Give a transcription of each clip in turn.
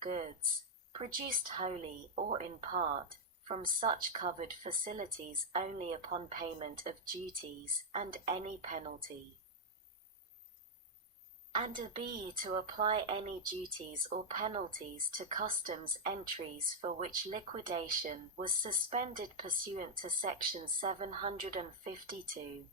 goods, produced wholly or in part, from such covered facilities only upon payment of duties and any penalty. And b. To apply any duties or penalties to customs entries for which liquidation was suspended pursuant to Section 752,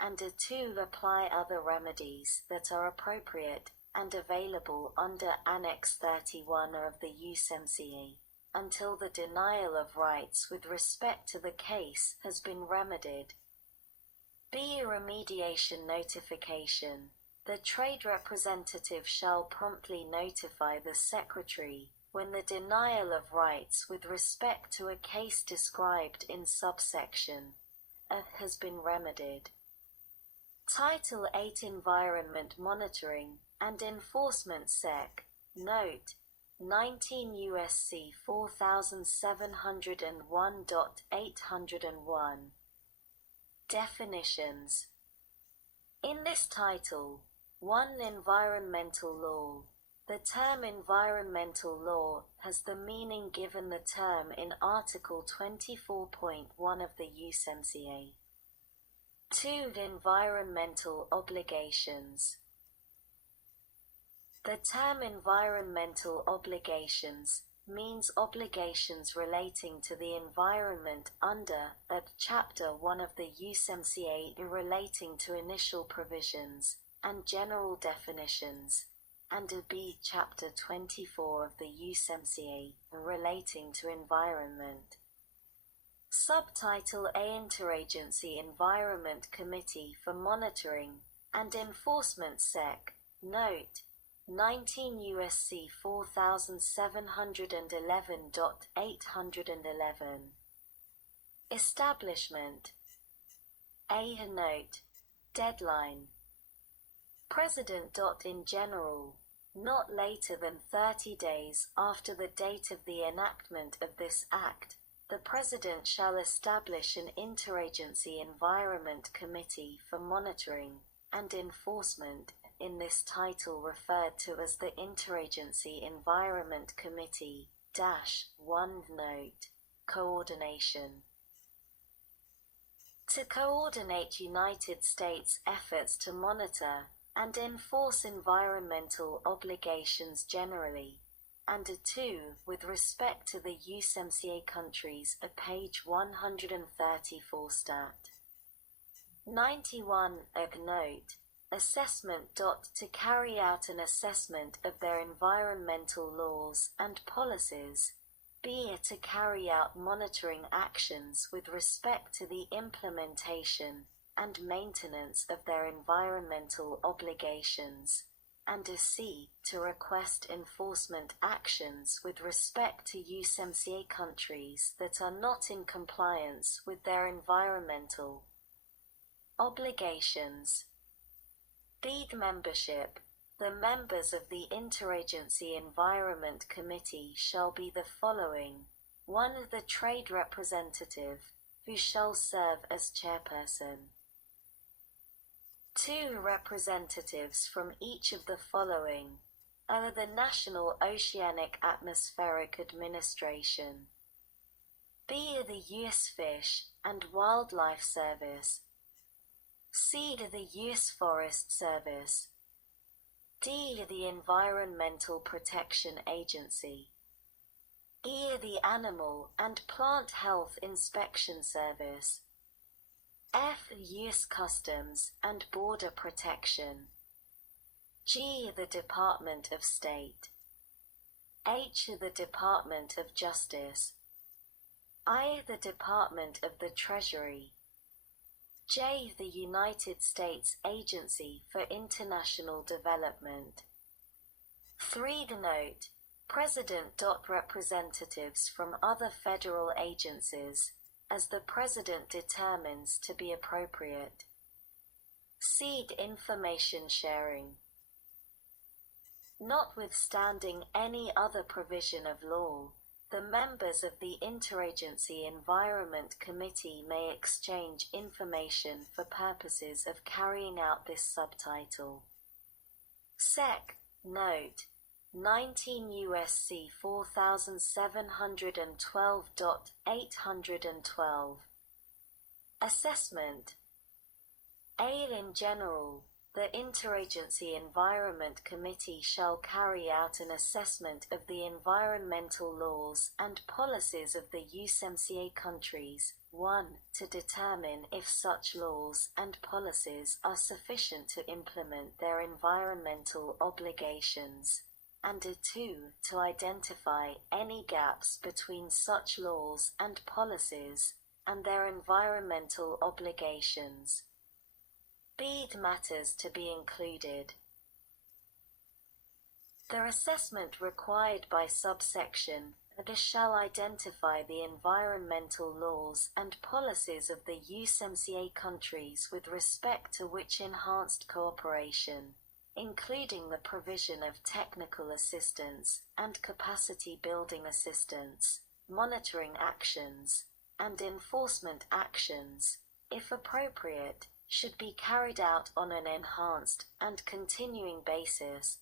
and to apply other remedies that are appropriate and available under Annex 31 of the USMCA, until the denial of rights with respect to the case has been remedied. b. Remediation notification. The trade representative shall promptly notify the Secretary when the denial of rights with respect to a case described in subsection A has been remedied. Title 8 Environment Monitoring and Enforcement Sec. Note: 19 U.S.C. 4701.801. Definitions. In this title, 1. Environmental law. The term environmental law has the meaning given the term in Article 24.1 of the USMCA. 2. Environmental obligations. The term environmental obligations means obligations relating to the environment under Chapter 1 of the USMCA relating to initial provisions and general definitions, and b. Chapter 24 of the USMCA relating to environment. Subtitle A. Interagency Environment Committee for Monitoring and Enforcement Sec. Note: 19 U.S.C. 4711.811. Establishment. A. Note: Deadline. President. In general, not later than 30 days after the date of the enactment of this Act, the President shall establish an Interagency Environment Committee for Monitoring and Enforcement, in this title referred to as the Interagency Environment Committee. 1 Note: Coordination. To coordinate United States efforts to monitor and enforce environmental obligations generally, and 2. With respect to the USMCA countries at page 134 stat. 91 Note: Assessment. To carry out an assessment of their environmental laws and policies, b. To carry out monitoring actions with respect to the implementation and maintenance of their environmental obligations, and c. To request enforcement actions with respect to USMCA countries that are not in compliance with their environmental obligations. B. Membership. The members of the Interagency Environment Committee shall be the following: 1. The trade representative, who shall serve as chairperson. 2. Representatives from each of the following: the National Oceanic Atmospheric Administration, b. The U.S. Fish and Wildlife Service, c. The U.S. Forest Service, d. The Environmental Protection Agency, e. The Animal and Plant Health Inspection Service, f. U.S. Customs and Border Protection, g. The Department of State, h. The Department of Justice, I. The Department of the Treasury, j. The United States Agency for International Development. 3. Note: President. Representatives from other federal agencies, as the President determines to be appropriate. Seed information sharing. Notwithstanding any other provision of law, the members of the Interagency Environment Committee may exchange information for purposes of carrying out this subtitle. Sec. Note: 19 U.S.C. 4712.812. Assessment. A. In general, the Interagency Environment Committee shall carry out an assessment of the environmental laws and policies of the USMCA countries, 1. To determine if such laws and policies are sufficient to implement their environmental obligations, and 2. To identify any gaps between such laws and policies and their environmental obligations. B. Matters to be included. The assessment required by subsection A shall identify the environmental laws and policies of the USMCA countries with respect to which enhanced cooperation, including the provision of technical assistance and capacity building assistance, monitoring actions, and enforcement actions, if appropriate, should be carried out on an enhanced and continuing basis.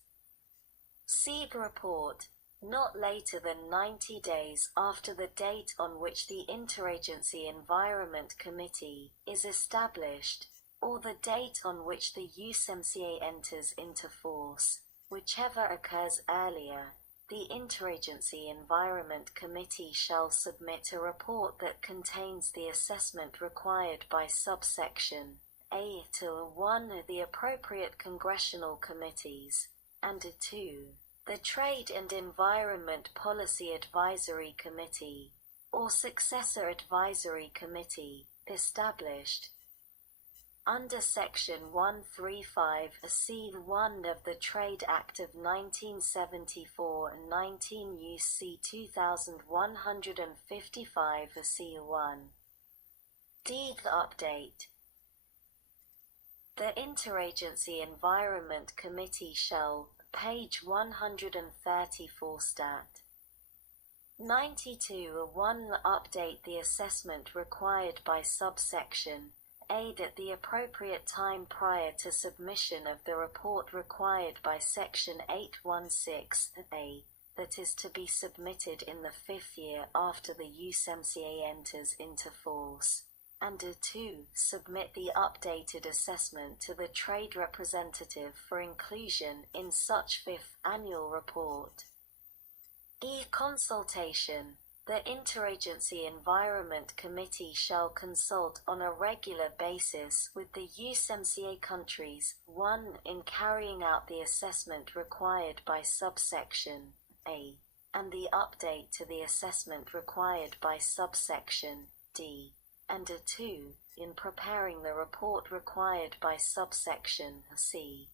See the report, not later than 90 days after the date on which the Interagency Environment Committee is established, or the date on which the USMCA enters into force, whichever occurs earlier. The Interagency Environment Committee shall submit a report that contains the assessment required by subsection A to 1. The appropriate congressional committees, and 2. The Trade and Environment Policy Advisory Committee, or successor advisory committee, established under Section 135(c)(1) of the Trade Act of 1974 and 19 U.C. 2155(c)(1). D. The update. The Interagency Environment Committee shall, page 134 stat. 92(1) update the assessment required by subsection A at the appropriate time prior to submission of the report required by Section 816(a), that is to be submitted in the 5th year after the USMCA enters into force, and 2. Submit the updated assessment to the trade representative for inclusion in such 5th annual report. E. Consultation. The Interagency Environment Committee shall consult on a regular basis with the USMCA countries, 1. In carrying out the assessment required by subsection A, and the update to the assessment required by subsection D, and 2. In preparing the report required by subsection C.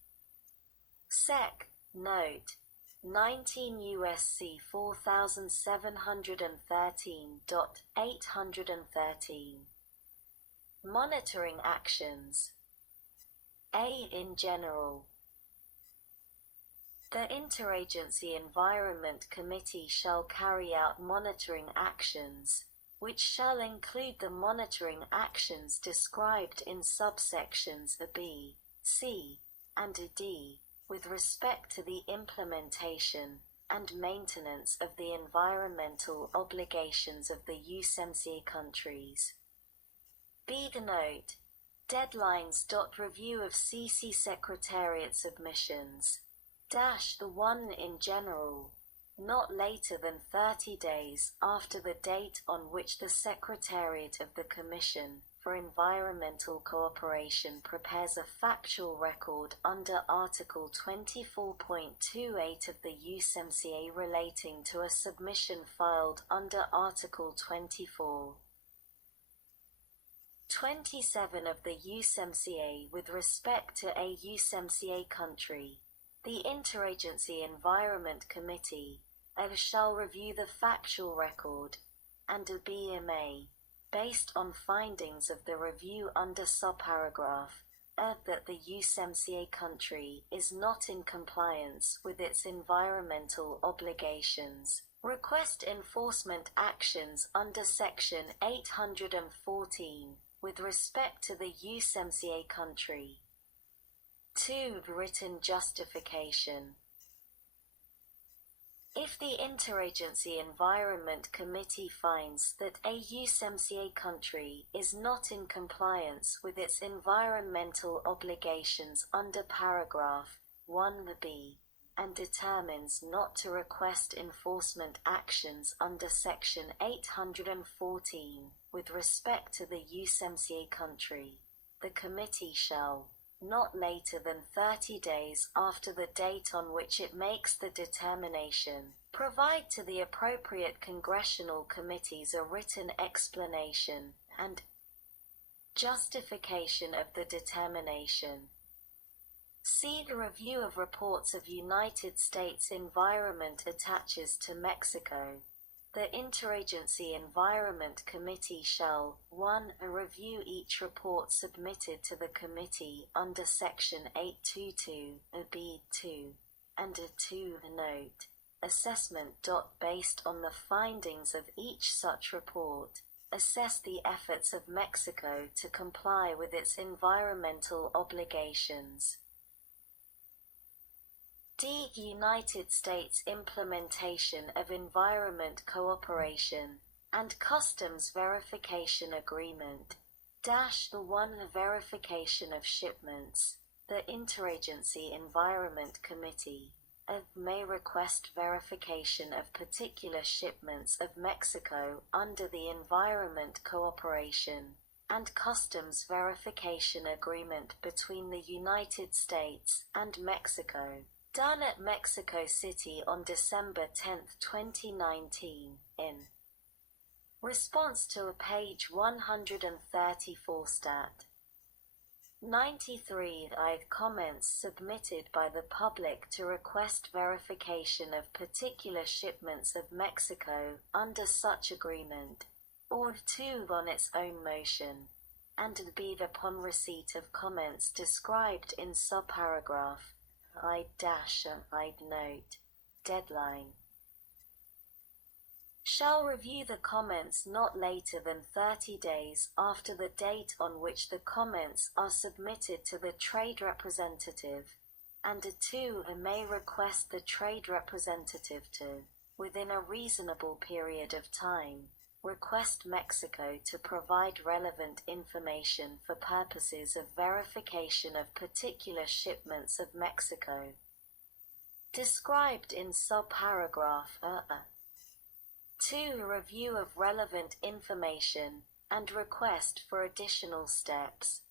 Sec. Note. 19 U.S.C. 4713.813. Monitoring actions. A. In general, the Interagency Environment Committee shall carry out monitoring actions, which shall include the monitoring actions described in subsections B, C, and D, with respect to the implementation and maintenance of the environmental obligations of the USMCA countries. B. The note. Deadlines. Review of CC Secretariat submissions. The 1 in general, not later than 30 days after the date on which the Secretariat of the Commission for Environmental Cooperation prepares a factual record under Article 24.28 of the USMCA relating to a submission filed under Article 24.27 of the USMCA with respect to a USMCA country. The Interagency Environment Committee shall review the factual record, and BMA, based on findings of the review under subparagraph that the USMCA country is not in compliance with its environmental obligations, request enforcement actions under Section 814 with respect to the USMCA country. 2. Written justification. If the Interagency Environment Committee finds that a USMCA country is not in compliance with its environmental obligations under paragraph 1b, and determines not to request enforcement actions under Section 814 with respect to the USMCA country, the committee shall, not later than 30 days after the date on which it makes the determination, provide to the appropriate congressional committees a written explanation and justification of the determination. See the review of reports of United States Environment attaches to Mexico. The Interagency Environment Committee shall 1. Review each report submitted to the committee under Section 822(b)(2), and 2. Note. Assessment. Based on the findings of each such report, assess the efforts of Mexico to comply with its environmental obligations. D. United States Implementation of Environment Cooperation and Customs Verification Agreement. The 1. Verification of shipments. The Interagency Environment Committee may request verification of particular shipments of Mexico under the Environment Cooperation and Customs Verification Agreement between the United States and Mexico, done at Mexico City on December 10, 2019, in response to a page 134 stat. 93 comments submitted by the public to request verification of particular shipments of Mexico under such agreement, or 2 on its own motion, and B upon receipt of comments described in subparagraph I' note, deadline. Shall review the comments not later than 30 days after the date on which the comments are submitted to the trade representative, and 2 may request the trade representative to, within a reasonable period of time, request Mexico to provide relevant information for purposes of verification of particular shipments of Mexico, described in subparagraph 2. Review of relevant information and request for additional steps.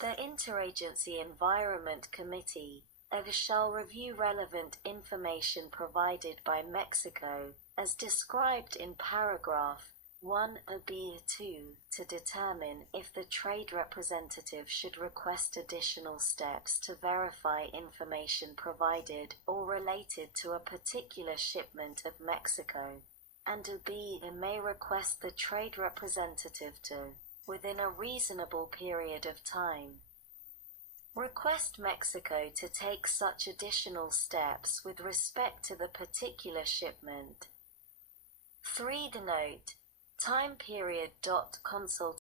The Interagency Environment Committee shall review relevant information provided by Mexico as described in paragraph 1b(2) to determine if the trade representative should request additional steps to verify information provided or related to a particular shipment of Mexico, and B may request the trade representative to, within a reasonable period of time, request Mexico to take such additional steps with respect to the particular shipment. 3. Note. Time period. Consultation